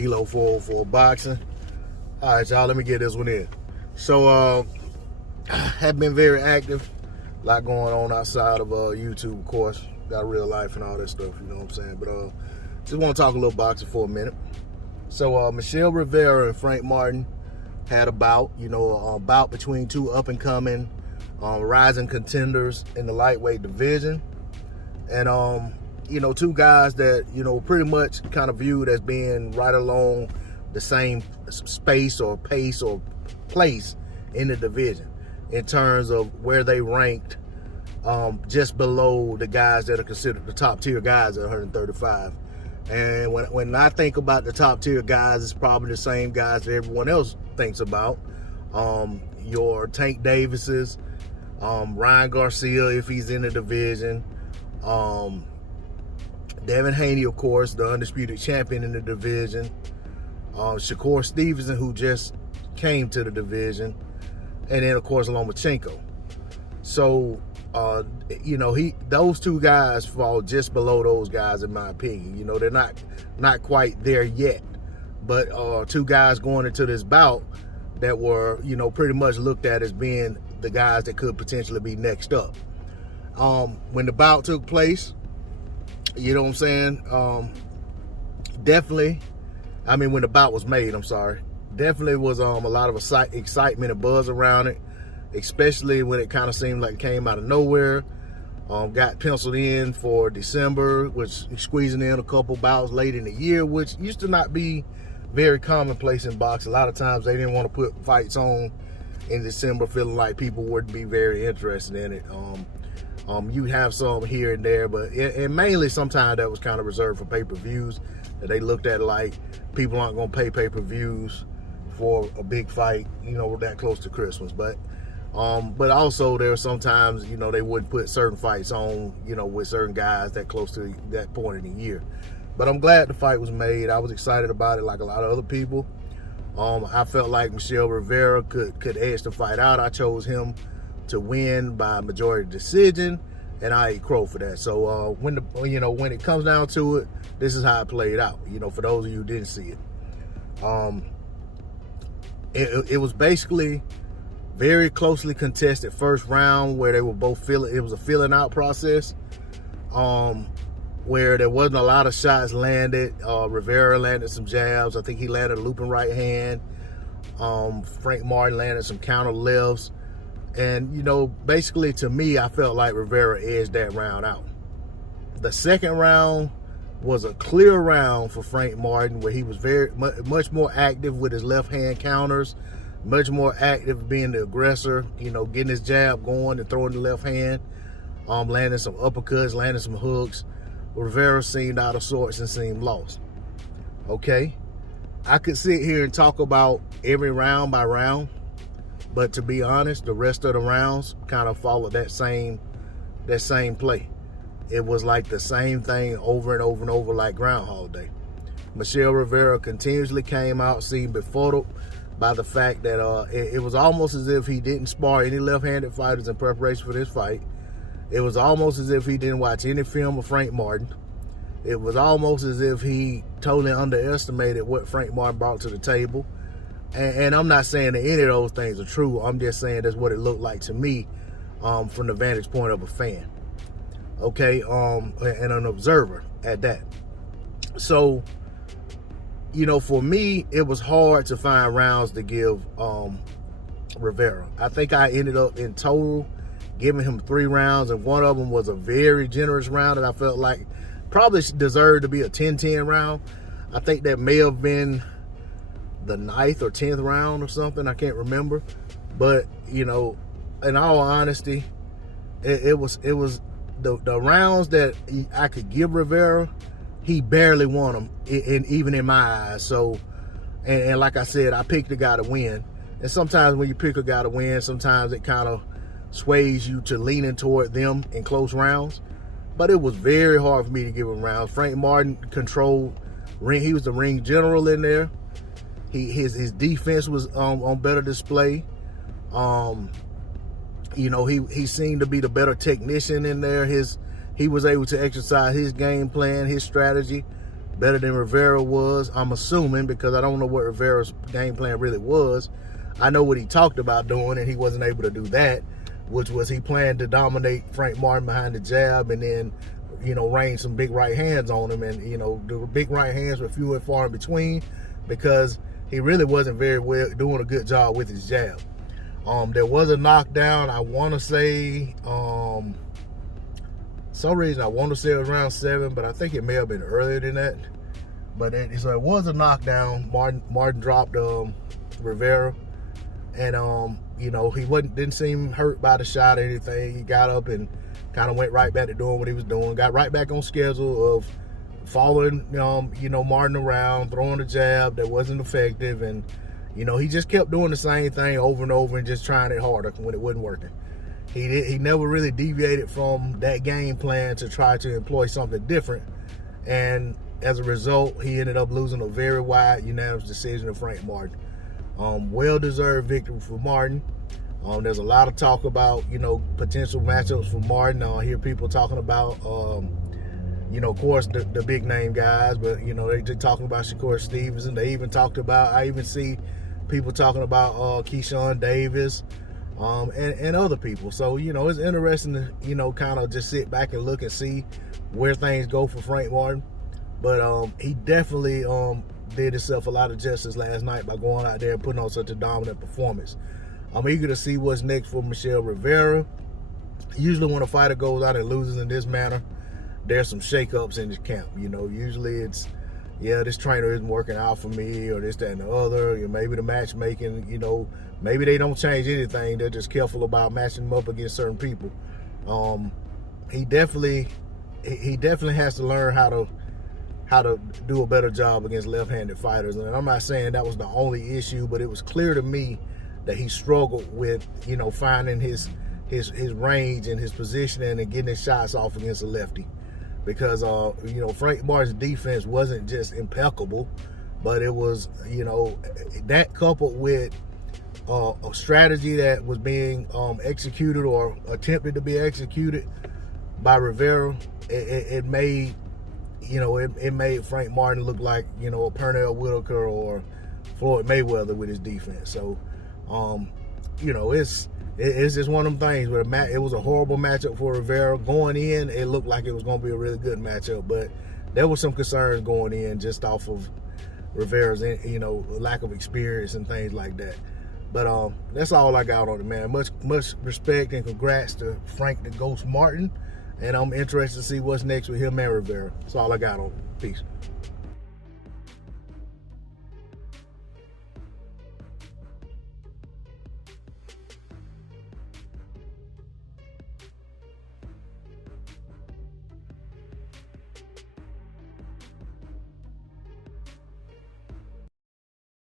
D-Lo 404 Boxing. All right, y'all, let me get this one in. So, have been very active. A lot going on outside of YouTube, of course. Got real life and all that stuff, you know what I'm saying? But just want to talk a little boxing for a minute. So, Michel Rivera and Frank Martin had a bout, a bout between two up-and-coming rising contenders in the lightweight division. And, two guys that, pretty much kind of viewed as being right along the same space or pace or place in the division in terms of where they ranked just below the guys that are considered the top tier guys at 135. And when I think about the top tier guys, it's probably the same guys that everyone else thinks about. Your Tank Davises, Ryan Garcia, if he's in the division, Devin Haney, of course, the undisputed champion in the division, Shakur Stevenson, who just came to the division, and then, of course, Lomachenko. So, those two guys fall just below those guys, in my opinion. They're not quite there yet, but two guys going into this bout that were, pretty much looked at as being the guys that could potentially be next up. When the bout took place, you know what I'm saying? Definitely, when the bout was made, definitely was a lot of excitement and buzz around it, especially when it kind of seemed like it came out of nowhere. Got penciled in for December, which squeezing in a couple bouts late in the year, which used to not be very commonplace in boxing. A lot of times they didn't want to put fights on in December, feeling like people wouldn't be very interested in it. You have some here and there, but and mainly sometimes that was kind of reserved for pay-per-views. That they looked at like people aren't going to pay pay-per-views for a big fight, that close to Christmas. But also there were sometimes, they wouldn't put certain fights on, with certain guys that close to that point in the year. But I'm glad the fight was made. I was excited about it like a lot of other people. I felt like Michel Rivera could edge the fight out. I chose him to win by majority decision, and I ate crow for that. So when it comes down to it, this is how it played out. For those of you who didn't see it, it was basically very closely contested first round where they were both feeling. It was a feeling out process, where there wasn't a lot of shots landed. Rivera landed some jabs. I think he landed a looping right hand. Frank Martin landed some counter lefts. And, basically to me, I felt like Rivera edged that round out. The second round was a clear round for Frank Martin, where he was much more active with his left hand counters, much more active being the aggressor, getting his jab going and throwing the left hand, landing some uppercuts, landing some hooks. Rivera seemed out of sorts and seemed lost. Okay? I could sit here and talk about every round by round, but to be honest, the rest of the rounds kind of followed that same play. It was like the same thing over and over and over, like Groundhog Day. Michel Rivera continuously came out, seemed befuddled by the fact that it was almost as if he didn't spar any left-handed fighters in preparation for this fight. It was almost as if he didn't watch any film of Frank Martin. It was almost as if he totally underestimated what Frank Martin brought to the table. And I'm not saying that any of those things are true. I'm just saying that's what it looked like to me from the vantage point of a fan. Okay, and an observer at that. So, for me, it was hard to find rounds to give Rivera. I think I ended up in total giving him 3 rounds, and one of them was a very generous round that I felt like probably deserved to be a 10-10 round. I think that may have been the 9th or 10th round or something. I can't remember. But, in all honesty, it was the rounds that I could give Rivera, he barely won them, even in my eyes. So, and like I said, I picked the guy to win. And sometimes when you pick a guy to win, sometimes it kind of sways you to leaning toward them in close rounds. But it was very hard for me to give him rounds. Frank Martin controlled ring. He was the ring general in there. His defense was on better display. He seemed to be the better technician in there. He was able to exercise his game plan, his strategy better than Rivera was. I'm assuming, because I don't know what Rivera's game plan really was. I know what he talked about doing, and he wasn't able to do that, which was he planned to dominate Frank Martin behind the jab and then, rain some big right hands on him. And, the big right hands were few and far in between because he really wasn't very well doing a good job with his jab. There was a knockdown, I want to say, some reason I want to say it was round 7, but I think it may have been earlier than that. But so it was a knockdown. Martin dropped Rivera, and he didn't seem hurt by the shot or anything. He got up and kind of went right back to doing what he was doing. Got right back on schedule of following Martin around, throwing a jab that wasn't effective, and he just kept doing the same thing over and over and just trying it harder when it wasn't working. He never really deviated from that game plan to try to employ something different. And as a result, he ended up losing a very wide unanimous decision to Frank Martin. Well-deserved victory for Martin. There's a lot of talk about, potential matchups for Martin. I hear people talking about, of course, the big name guys, but, they're talking about Shakur Stevenson. I even see people talking about Keyshawn Davis. And other people. So, it's interesting to, kind of just sit back and look and see where things go for Frank Martin. But he definitely did himself a lot of justice last night by going out there and putting on such a dominant performance. I'm eager to see what's next for Michel Rivera. Usually when a fighter goes out and loses in this manner, there's some shakeups in his camp. Usually it's, this trainer isn't working out for me, or this, that, and the other. Maybe the matchmaking, maybe they don't change anything. They're just careful about matching them up against certain people. He definitely has to learn how to do a better job against left-handed fighters. And I'm not saying that was the only issue, but it was clear to me that he struggled with, finding his range and his positioning and getting his shots off against a lefty. Because, Frank Martin's defense wasn't just impeccable, but it was, that coupled with a strategy that was being executed or attempted to be executed by Rivera, it made Frank Martin look like, a Pernell Whitaker or Floyd Mayweather with his defense. So, it's just one of them things where it was a horrible matchup for Rivera. Going in, it looked like it was going to be a really good matchup, but there were some concerns going in just off of Rivera's, lack of experience and things like that. But that's all I got on it, man. Much respect and congrats to Frank the Ghost Martin, and I'm interested to see what's next with him and Rivera. That's all I got on it. Peace.